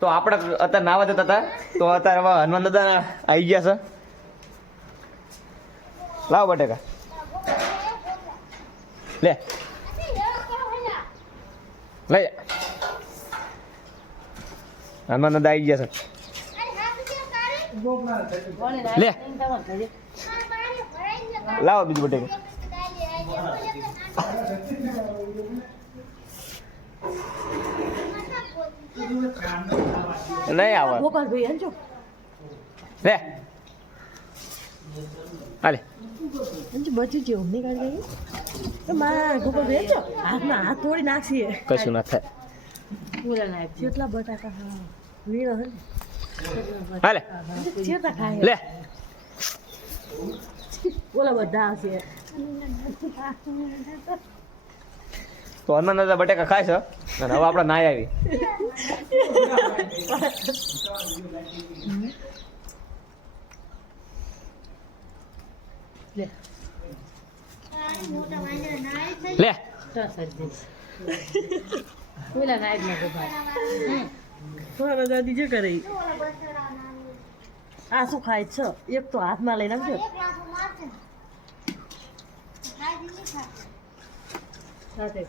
તો આપણે અત્યારે નાવા જતા હતા તો અત્યારે હવે હનુમાન દાદા આવી ગયા છે. લાવ બટેકા લે લઈ હનુમાન દાદા આવી ગયા છે. લે લાવો બીજું બટેકા. નહીં આવે લે હાલે બચ્યું જેવું નહીં કાઢી મારા ગોપાલ ભાઈ હાથમાં હાથ તોડી નાખીએ. કશું ના થાય. કેટલા બટાકા વીણો હે હાલે ચેતા ખાય લે ઓલા બધા આવશે. તો હનુમાન દાદા બટેકા ખાય છે અને હવે આપણે નાઈ આવી. લે લે થોડા દાદી જે કરે આ શું ખાય છે? એક તો હાથમાં લઈને આવજો. સાથે